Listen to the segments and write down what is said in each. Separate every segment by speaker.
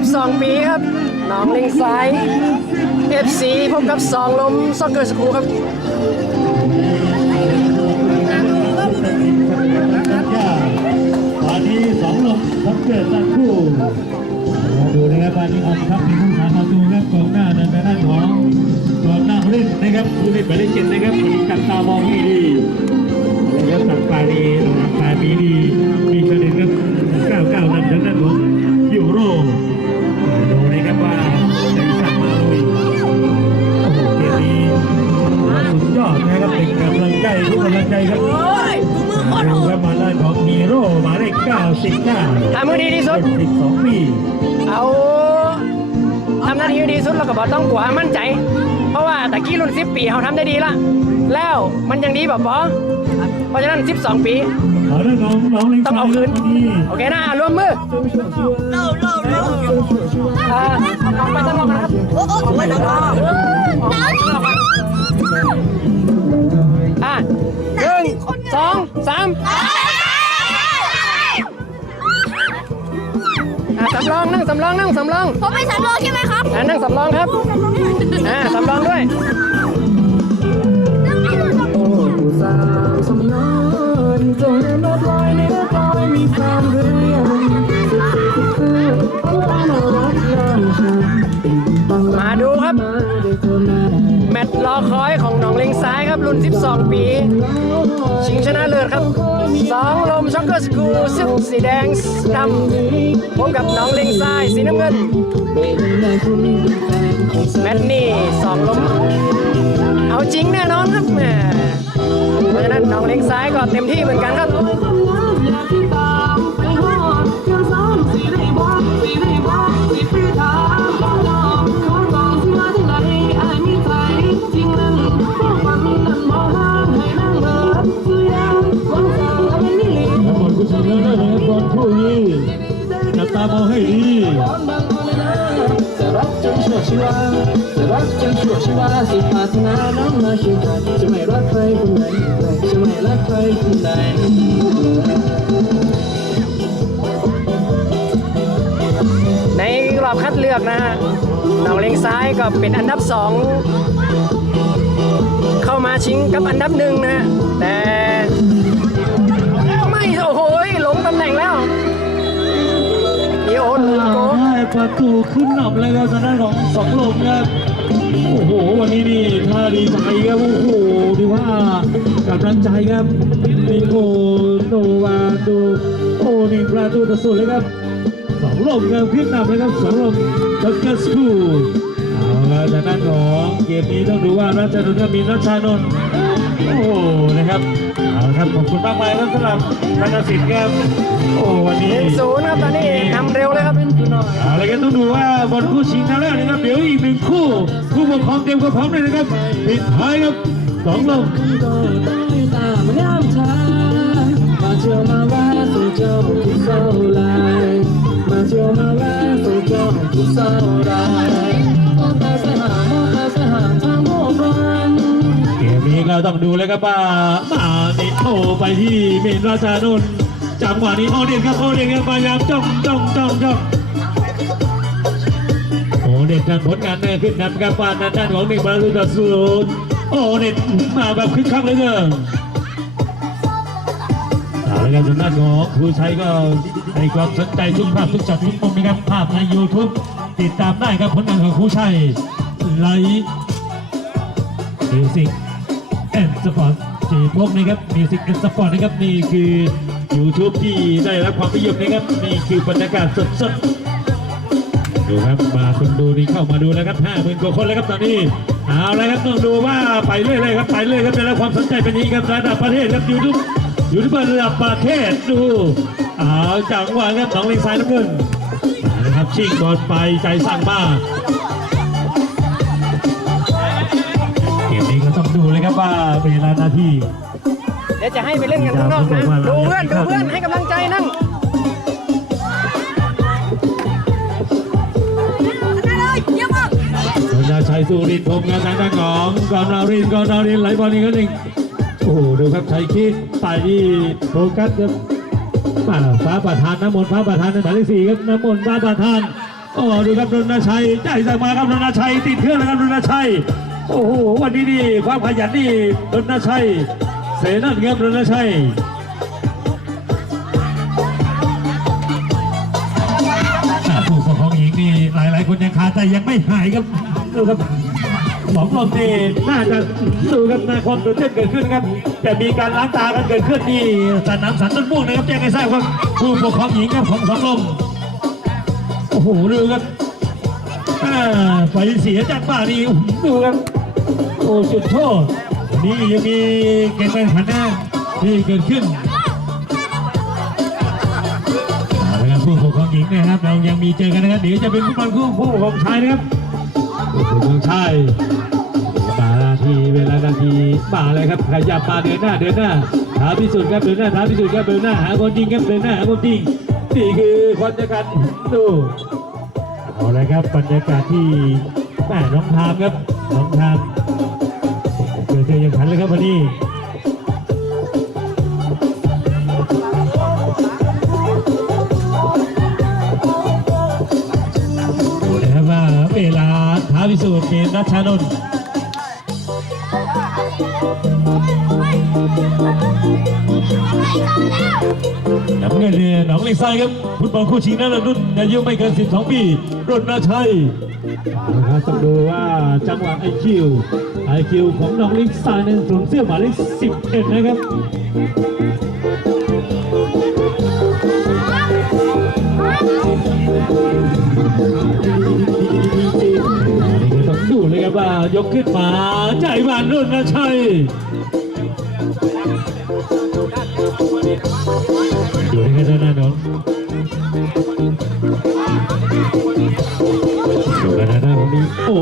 Speaker 1: 12 ปีครับ น้องลิงซ้าย FC พบกับสองลมซ็อกเกอร์สคูครับ
Speaker 2: ตอนนี้สองลมทับเกิดสักคู่มาดูนะครับวันนี้ออกครับมีผู้สาประตูครับกองหน้านั้นเป็นด้านของกองหน้าเล่นนะครับผู้เล่นหมายเลขเจ็ดนะครับมีจับตามองให้ดีนะครับตัดปลายดีตัดปลายมีดี ทำให้
Speaker 1: ดีที่สุด
Speaker 2: 12 ปี
Speaker 1: เอาทำหน้าที่ให้ดีที่สุดเราก็บอกต้องกลัวมั่นใจ เพราะว่าตะกี้รุ่น 10 ปีเขาทำได้ดีละ แล้วมันยังดีแบบบอเพราะฉะนั้น 12 ปี
Speaker 2: เอาเรื่องน้องน้องลิง
Speaker 1: ต้องเอาคืน
Speaker 2: นี่
Speaker 1: โอเคนะร่วมมืออ่าออกไปข้างนอกนะครับ
Speaker 3: โอ้โหไม่ต้องรอ
Speaker 1: อะหนึ่งสองสาม อะสำรองนั่งสำรองนั่งสำรอง
Speaker 3: ผมเป็นสำรองใช่ไหมครับ
Speaker 1: อะนั่งสำรองครับอ่าสำรองด้วย
Speaker 4: โอ้ผู้สาวสำนานจง
Speaker 1: ตช์รอคอยของหนองเลงซ้ายครับ รุ่น 12 ปี ชิงชนะเลิศครับสองลมช็อกเกอร์สกูซึ่งสีแดงดำพบกับหน้องเลงซ้ายสีน้ำเงิน
Speaker 4: แม
Speaker 1: ตช์นี้สองลม เอาจริงแน่นอนครับเพราะฉะนั้นหน้องเลงซ้ายก็เต็มที่เหมือนกันครับ
Speaker 4: ดเลือกนะ
Speaker 1: ฮะหนองเลงซ้ายก็เป็นอันดับสองเข้ามาชิงกับอันดับหนึ่งนะฮะแต่ไม่โอ้โหหลงตำแหน่งแล้วอีโอนโก
Speaker 2: ได้ประตูขึ้นหนำแล้วครับทางด้านของสองลมครับโอ้โห วันนี้นี่ท่าดีใจครับโอ้โหดูว่ากำลังใจครับนิโกโนวาดูโอ้หนึ่งประตูต่อศูนย์เลยครับ สองลมครับขึ้นนำเลยครับสองลมจักรสกูเอาละทางด้านของเกมนี้ต้องดูว่าราชนนท์กับมีนัชชานนท์โอ้โหนะครับเอาละครับขอบคุณมากมายครับสำหรับธนสิทธิ์ครับโอ้วันนี้
Speaker 1: ศูนย์ครับตอนนี้นำเร็วเลยครับ
Speaker 2: เอาละครับต้องดูว่าบอลคู่ชิงกันแล้วนะครับเดี๋ยวอีกหนึ่งคู่ผู้ปกครองเตรียมความพร้อมเลยนะครับปิดท้ายครับสองลม
Speaker 4: ก็ต้องตามงามชามาเที่ยวมาว่าสู่เจ้าที่เศร้าลายมา เที่ยมาว่าสู่เจ้าที่เราลายมองาต้
Speaker 2: องดูเลยครับว่ามานิโอไปที่เมนราชานนจังหวะนี้โอเดนครับโอเดนครับพยายามจ้องจ้องจ้องจ้องโอเดนการผลงานแน่ขึ้นนำครับว่าด้านของหนึ่งประตูต่อศูนย์โอเดนมาแบบคึกคักเลยเกินเอาละครับทางด้านของครูชัยก็ ให้ความสนใจทุกภาพทุกช็อตทุกมุมนะครับภาพใน YouTube ติดตามได้ครับผลงานของครูชัยไลฟ์มิวสิกแอนด์สปอร์ตจีพวกนี้ครับมิวสิกแอนด์สปอร์ตนะครับนี่คือ YouTube ที่ได้รับความนิยมนะครับนี่คือบรรยากาศสดๆดูครับมาคนดูนี่เข้ามาดูแล้วครับห้าหมื่นกว่าคนแล้วครับตอนนี้เอาละครับต้องดูว่าไปเรื่อยๆครับไปเรื่อยครับได้รับความสนใจเป็นอย่างนี้ครับระดับประเทศครับ YouTube ยูทูบเบอร์ระดับประเทศดู เอาจังหวะครับน้องลิงซ้ายน้ำเงินมาเลยครับชิงบอลไปใจสั่งมาเกมนี้ก็ต้องดูเลยครับว่าเวลานาที
Speaker 1: เดี๋ยวจะให้ไปเล่นกันข้างนอกนะดูเพื่อนดูเพื่อนให้กำลังใจนั่ง
Speaker 3: เลยเยี่ยมมาก
Speaker 2: ธนาชัยสุรินทร์พรหมงานทางด้านของกอนนารินทร์กอนนารินทร์ไหลบอลอีกครั้งหนึ่งโอ้โหดูครับชัยคิดไปที่โฟกัสครับ มาฟ้าประธานน้ำมนต์ฟ้าประธานในหมายเลขสี่ครับน้ำมนต์ฟ้าประธานโอ้ดูครับรณชัยใจสั่งมาครับรณชัยติดเครื่องแล้วครับรณชัยโอ้โหวันนี้นี่ความขยันนี่รณชัย เสนาเงียบรณชัยผู้ปกครองหญิงนี่หลายๆคนยังคาใจยังไม่หายครับดูครับสองลมนี่น่าจะดูครับนาความตื่นเต้นเกิดขึ้นครับ จะมีการล้างตากันเกิดขึ้นที่สนามสันต้นม่วงนะครับแจ้งให้ทราบครับผู้ปกครองหญิงครับของสองลมโอ้โหดูครับอ่าไฟเสียจากบ้านนี่ดูครับโอ้จุดโทษนนี้ยังมีเกมการแข่งขันนะที่เกิดขึ้นเอาละครับผู้ปกครองหญิงนะครับ เรายังมีเจอกันนะครับเดี๋ยวจะเป็นผู้บอลคู่ผู้ปกครองชายนะครับผู้ปกครองชาย ทีเวลานาทีมาเลยครับขยับมาเดินหน้าเดินหน้าท้าพิสูจน์ครับเดินหน้าท้าพิสูจน์ครับเดินหน้าหาคนจริงครับเดินหน้าหาคนจริงนี่คือบรรยากาศดูเอาเลยครับบรรยากาศที่แม่น้องทามครับน้องทามเจอเจอยังขันเลยครับวันนี้ดูนะครับว่าเวลาท้าพิสูจน์เป็นรัชชานนท์ น้ำเงินเนี่ยหนองเล็กไส้ครับฟุตบอลคู่ชิงนั้นรุ่นอายุไม่เกิน 12 ปีรุ่นนาชัยนะครับต้องดูว่าจังหวะไอคิวไอคิวของน้องล็กไส้นั้นสวมเสื้อหมายเลข11 นะครับอ ยบว่ายกขึ้นมาใจหวานรุ่นนะชัยดูนี่ก็จะน่าหนองดูกันนะนะวันนี้โอ้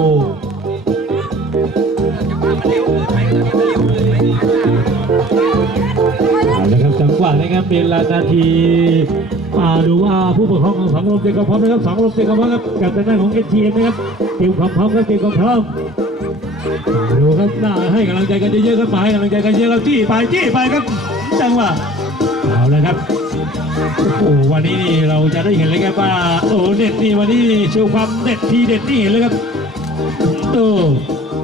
Speaker 2: เอาละครับจังหวะนะครับเป็นลานาที ดูว่าผู้ปกครองของสังลมเตรียมความพร้อมนะครับสังลมเตรียมความพร้อมครับกับทางด้านของเอทีเอ็มนะครับเตรียมความพร้อมครับเตรียมความพร้อมดูครับหน้าให้กำลังใจกันเยอะๆครับมาให้กำลังใจกันเยอะครับจี้ไปจี้ไปครับจังหวะเอาเลยครับโอ้วันนี้เราจะได้เห็นเลยครับว่าโอ้เด็ดนี่วันนี้โชว์ความเด็ดทีเด็ดนี่เลยครับโอ้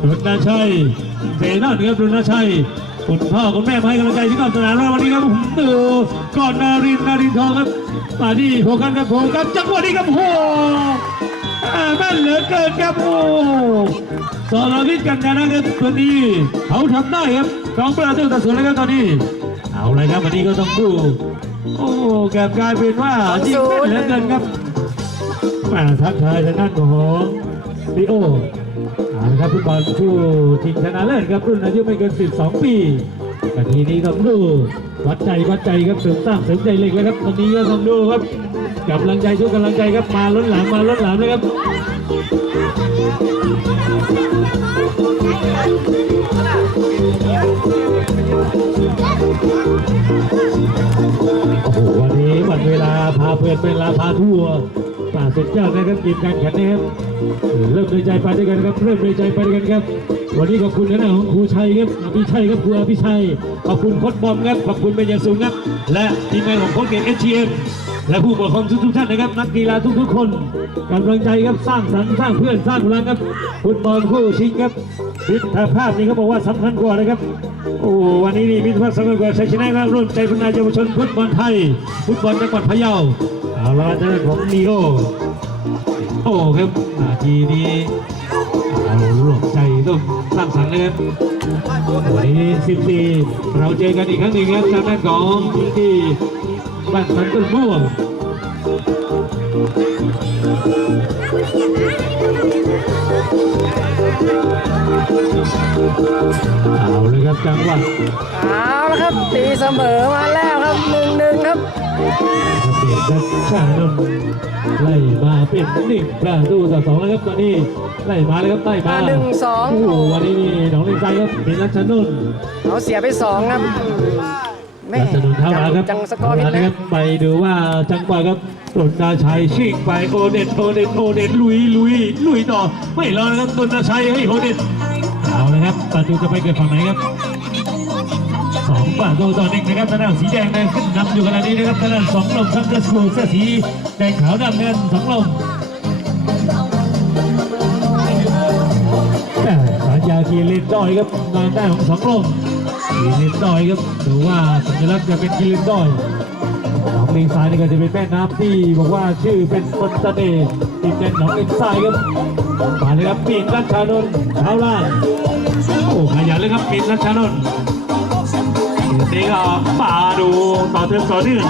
Speaker 2: รุณชัยเสนาเหนือรุณชัย คุณพ่อคุณแม่มาให้กำลังใจที่ขอบสนามแล้ววันนี้ครับผมดูก่อนนารินนารินทองครับมาที่โฟกัสครับโฟกัสจังหวะนี้ครับโอ้โหแม่นเหลือเกินครับโอ้สรวิทย์กันยานะครับตัวนี้เขาทำได้ครับสองประตูต่อศูนย์แล้วครับตอนนี้เอาเลยครับวันนี้ก็ต้องดูโอ้แกบกลายเป็นว่ายิงแม่นเหลือเกินครับมาทักทายทางด้านของลีโอาละครับฟุตบอลผู้ชิงชนะเลิศครับรุ่นอายุไม่เกิน 12 ปีนทีนี้ต้องดูวัดใจวัดใจครับเสริมสร้างเสริมใจเล็กแล้วครับตอนนี้ก็ต้องดูครับกำลังใจทุกกำลังใจครับมาล้นหลังมาล้นหลังนะครับโอ้โหวันนี้วันเวลาพาเพื่อนเวลาพาทัวร์ ป่าสุดยอดนะครับทีมการแข่งนะครับเริ่มโดยใจไปด้วยกันครับเริ่มโดยใจไปด้วยกันครับ วันนี้ขอบคุณนะของครูชัยครับอภิชัยครับครูอภิชัยขอบคุณโค้ชบอมครับขอบคุณเป็นอย่างสูงครับ และทีมงานของโค้ชเก่งเอชเอ็มและผู้ปกครองทุกท่านนะครับ นักกีฬาทุกๆคนกำลังใจครับสร้างสรรค์สร้างเพื่อนสร้างพลังครับฟุตบอลคู่ชิงครับมิตรภาพนี่เขาบอกว่าสำคัญกว่านะครับโอ้วันนี้นี่มิตรภาพสำคัญกว่าชัยชนะครับร่วมใจพัฒนาเยาวชนฟุตบอลไทยฟุตบอลจังหวัดพะเยา เอาละเจ้ของนีโอโอ้ครับนาทีนี้เอาหลบใจต้องสร้างสรรค์นะครับวันนี้14เราเจอกันอีกครั้งหนึ่งครับทางด้านของที่บ้านสันต้นม่วง เอาเลยครับจังหวะ
Speaker 1: เอาละครับตีเสมอมาแล้วครับหนึ่งหนึ่งครับ
Speaker 2: เปลี่ยนครับชานนท์ไล่มาเป็นหนึ่งประตูต่อสองแล้วครับตอนนี้ไล่มาเลยครับไล่มา
Speaker 1: มาหนึ่งสอง
Speaker 2: โอ้โหวันนี้นี่หนองเลงไซครับเป็นรัชนนท์
Speaker 1: เขาเสียไปสองครับแม่
Speaker 2: รัชนนท์เท่ามาครับ
Speaker 1: จังสกอร์ผิด
Speaker 2: เาละ
Speaker 1: นะ
Speaker 2: ค
Speaker 1: ค
Speaker 2: รั
Speaker 1: รั
Speaker 2: บบไปดูว่าจังหวะครับ ตนนาชัยชิงไปโอเด็ดโอเด็ดโอเด็ดลุยลุยลุยต่อไม่รอนะครับตนนาชัยให้โอเด็ดเอาเละครับประตูจะไปเกิดฝั่งไหนครับสองประตูต่อหนึ่งนะครับทางด้านสีแดงนะขึ้นนำอยู่ขณะนี้นะครับทางด้านสองลมทัพเะสกูเสื้อสีแดงขาวดำเงินสองลมสัญญาทีรินด้อยครับงานได้ของสองลมทีรินด้อยครับถือว่าสัญลักษณ์จะเป็นทีรินด้อย ลิงทรายนี่ก็จะเป็นแม่น้ำที่บอกว่าชื่อเป็นมนต์เสน่ห์ที่เป็นหนองลิงทรายครับมาเลยครับปีนรัชานนท์เท้าล่างโอ้ขยันเลยครับปีนรัชานนท์นี่ก็มาดูต่อเติมต่อเนื่อง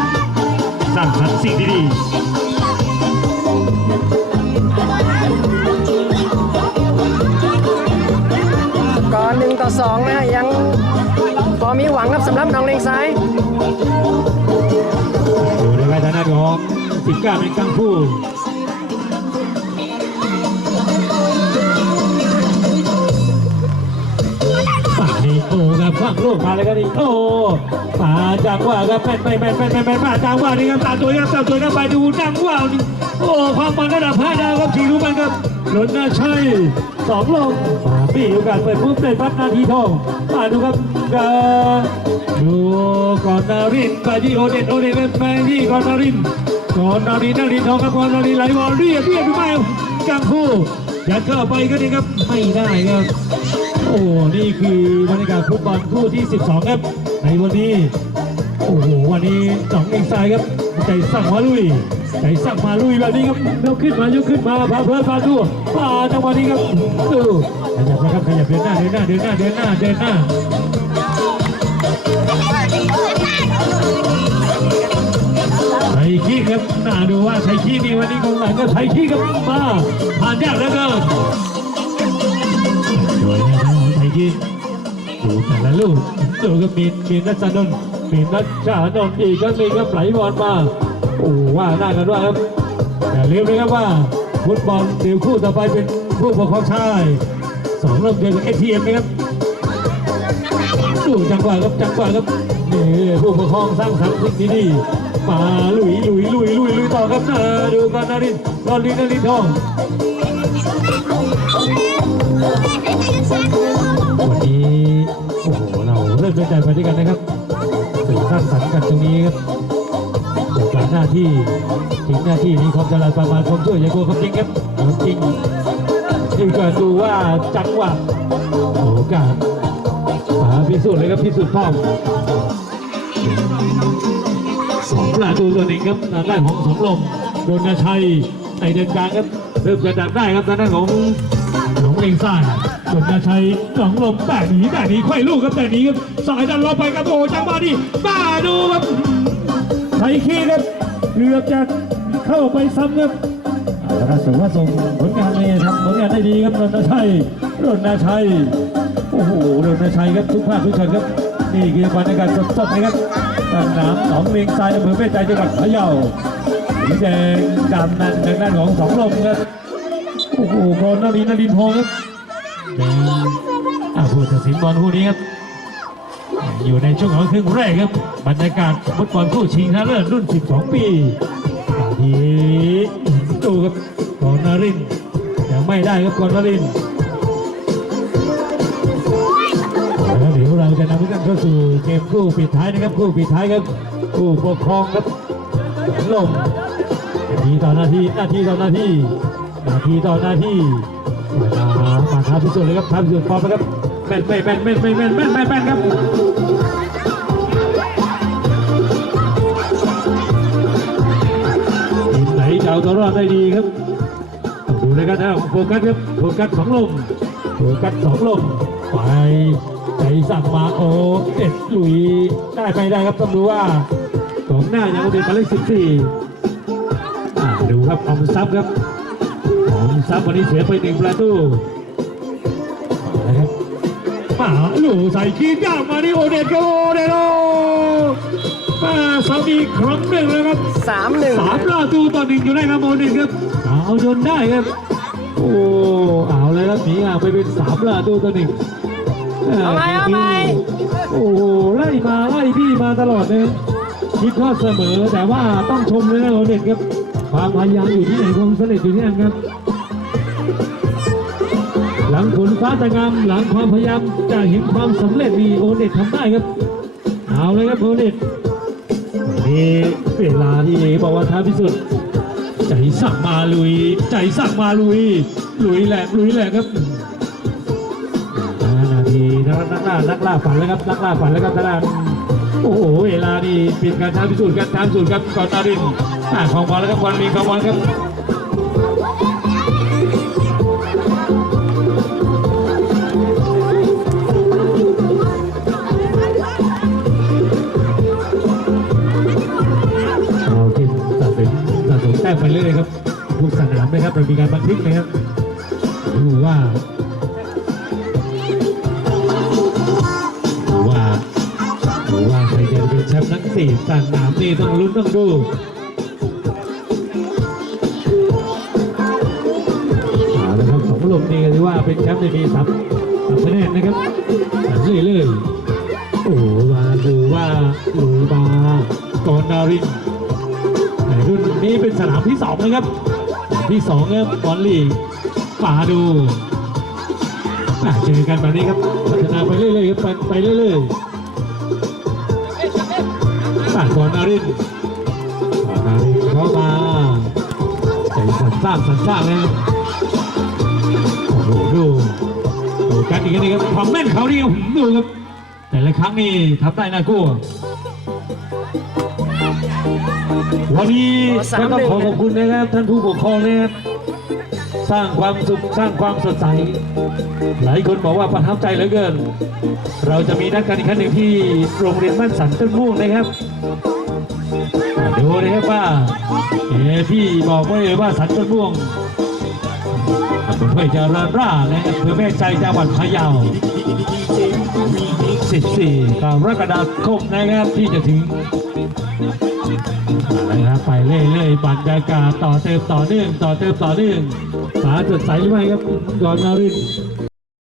Speaker 2: สร้างสรรค์สิ่งดีๆ
Speaker 1: ก่อนหนึ่งต่อสองนะฮะยังพอมีหวังครับสำหรับน้องเลงซ้าย
Speaker 2: อยู่ในวัยฐานะของ19เป็นกังฟูฝั่งนี้โอ้ครับฝั่งลูกมาเลยครับนี่โอ้ป่าจากว่าครับแม่นไม่แม่นแม่นแม่นแม่นมาจากว่านี่ครับตาตัวครับตาตัวครับไปดูจังว่าโอ้ความมันระดับห้าดาวครับสีรู้มันครับ ลนหน้าชัยสองลงมาปีโอกาสเปิดปุ๊บได้พัดนาทีทองมาดูครับกาดูก่อนนารินไปที่โอเดนโอเดนไปที่ก่อนนารินก่อนนารินนารินทองครับก่อนนารินไหลบอลเรียบเรียบไปกังฟูยัดเข้าไปก็นี่ครับไม่ได้ครับโอ้นี่คือบรรยากาศฟุตบอลคู่ที่ 12 ครับ ในวันนี้ โอ้โหวันนี้สองเองซ้ายครับ ใจสั่งมาลุย ใจสั่งมาลุยแบบนี้ครับยกขึ้นมายกขึ้นมาพาเพลินพาทั่วมาจังหวะนี้ครับดูขยับนะครับขยับเดินหน้าเดินหน้าเดินหน้าเดินหน้าเดินหน้าไทยขี้ครับน่าดูว่าไทยขี้นี่วันนี้กองหลังก็ไทยขี้ครับมาผ่านยากแล้วก็โดยนทางของไทยกินดูแต่ละลูกดูก็มีมีนัชชานนท์มีนัชชานนท์อีกก็มีครับไหลบอลมา โอ้ว่าได้กันว่าครับแต่ลืมเลยครับว่าฟุตบอลเดี๋ยวคู่ต่อไปเป็นคู่ปกครองชายสองเริ่มเจอกับเอทีเอ็มนะครับดูจังหวะครับจังหวะครับนี่ผู้ปกครองสร้างสรรค์สิ่งดีๆมาลุยลุยลุยลุยลุยต่อครับนะดูกันนารินนอรินนารินทองวันนี้โอ้โหเราเริ่มใจไปด้วยกันนะครับสื่อสร้างสรรค์กันตรงนี้ครับ หน้าที่ถึงหน้าที่นี้ความจรัญประมาณผมช่วยอย่ากลัวครับจริงครับผมจริงนี่ก็ดูว่าจังหวะโอกาสมาพิสูจน์เลยครับพิสูจน์ฟอสองประตูตัวหนึ่งครับทางด้านของสมลมโดนชัยในเดินกลางครับเริ่มจะดักได้ครับทางด้านของหลงเลงซ้ายส่วนนาชัยหลงลมแต่หนีแต่หนีไขว้ลูกครับแต่หนีครับสายดันรอไปครับโอ้จังหวะนี้บ้าดูครับไทยขี้ครับ เกือบจะเข้าไปซ้ำครับแต่ถ้าสมว่าส่งผลงานเลยทำผลงานได้ดีครับรณชัยรณชัยโอ้โหรณชัยครับทุกภาคทุกชนครับนี่คือบรรยากาศสดๆนะครับสนามหนองเลงทรายอำเภอแม่ใจจังหวัดพะเยาสีแดงดำนั่นทางด้านของสองลมครับโอ้โหบอลนารินนารินพงศ์ครับอ่าผู้ตัดสินบอลคู่นี้ครับ อยู่ในช่วงของครึ่งแรกครับบรรยากาศฟุตบอลคู่ชิงชนะเลิศรุ่น 12 ปีทีดูครับกอนนารินยังไม่ได้ครับกอนนารินแล้วเดี๋ยวเราจะนำทุกท่านเข้าสู่เกมคู่ปิดท้ายนะครับคู่ปิดท้ายครับคู่ปกครองครับลมนาทีต่อนาทีนาทีต่อนาทีนาทีต่อนาทีมามาท้าพิสูจน์เลยครับท้าพิสูจน์ฟอร์มนะครับ แม่นไม่แม่นแม่นไม่แม่นแม่นไม่แม่นครับทีมไหนจะเอาตัวรอดได้ดีครับต้องดูเลยกันนะโฟกัสครับโฟกัสสองลมโฟกัสสองลมไปใจสั่งมาโอเอ็ดหลุยได้ไปได้ครับต้องดูว่าของหน้ายังเป็นหมายเลขสิบสี่ดูครับอมทรัพย์ครับอมทรัพย์วันนี้เสียไปหนึ่งประตู มาลูใส่คีนย่างมาที่โอเดนโกโอเดโนมาสามีครั้งหนึ่งเลยครับ
Speaker 1: สามหนึ่ง
Speaker 2: สามประตูต่อหนึ่งอยู่ได้ครับโอเดนครับเอาจนได้ครับโอ้เอาเลยครับหนีห่างไปเป็นสามประตูต่อหนึ่ง
Speaker 1: เอาไหมเอาไหม
Speaker 2: โอ้โหไล่มาไล่พี่มาตลอดเลยคิดว่าเสมอแต่ว่าต้องชมเลยนะโอเดนครับความพยายามอยู่ที่ไหนความสำเร็จอยู่ที่นั่นครับ หลังผลฟ้าตะงามหลังความพยายามจะเห็นความสำเร็จมีโอเดตทำได้ครับ เอาเลยครับโอเดตนี่เวลาที่บอกว่าท้าพิสุทธิ์ใจสั่งมาลุย ใจสั่งมาลุย ลุยแหลกลุยแหลกครับนาดีนักล่านักล่าฝันแล้วครับนักล่าฝันแล้วครับทางด้านโอ้โหเวลานี่เป็นการท้าพิสูจน์การท้าพิสูจน์ครับก่อนนารินอ่าของบอลแล้วครับบอลมีของบอลครับ แต้มไปเรื่อยครับทุกสนามนะครับเรามีการบันทึกนะครับดูว่าดูว่าดูว่าใครจะเป็นแชมป์ทั้งสี่สนามนี่ต้องลุ้นต้องดูเอาละครับสองลมนี่ก็ถือว่าเป็นแชมป์ในมีสามสามคะแนนนะครับเรื่อยเรื่อยๆโอ้มาดูว่าดูมากอนนาริน นี้เป็นสนามที่สองนะครับสนามที่สองครับบอลลีกป่าดูอ่เจอกันแบบนี้ครับพัฒนาไปเรื่อยๆครับไปไปเรื่อยๆอะก่อนนารินก่อนนารินเข้ามาใจสันสร้างสันสร้างนะครับโอ้โหดูดูกันอีกนิดครับความแม่นเขานี่ผมดูครับแต่ละครั้งนี่ทำได้น่ากลัว วันนี้
Speaker 1: ขอสา
Speaker 2: ก็
Speaker 1: ม
Speaker 2: ต้อง
Speaker 1: หนึ่ง
Speaker 2: ขอขอบคุณนะครับท่านผู้ปกครองนะครับสร้างความสุขสร้างความสดใส หลายคนบอกว่าประทับใจเหลือเกิน เราจะมีนัดกันอีกครั้งหนึ่งที่โรงเรียนบ้านสันต้นม่วงนะครับดูนะครับว่าเอที่บอกไว้เลยว่าสันต้นม่วงตำบลห้วยเจริญราชและอำเภอแม่ใจจังหวัดพะเยา14กรกฎาคมนะครับที่จะถึง นะครับไปเรื่อยๆบรรยากาศต่อเติมต่อเนื่องต่อเติมต่อเนื่องสาสดใสหรือไม่ครับก่อนนารินทร์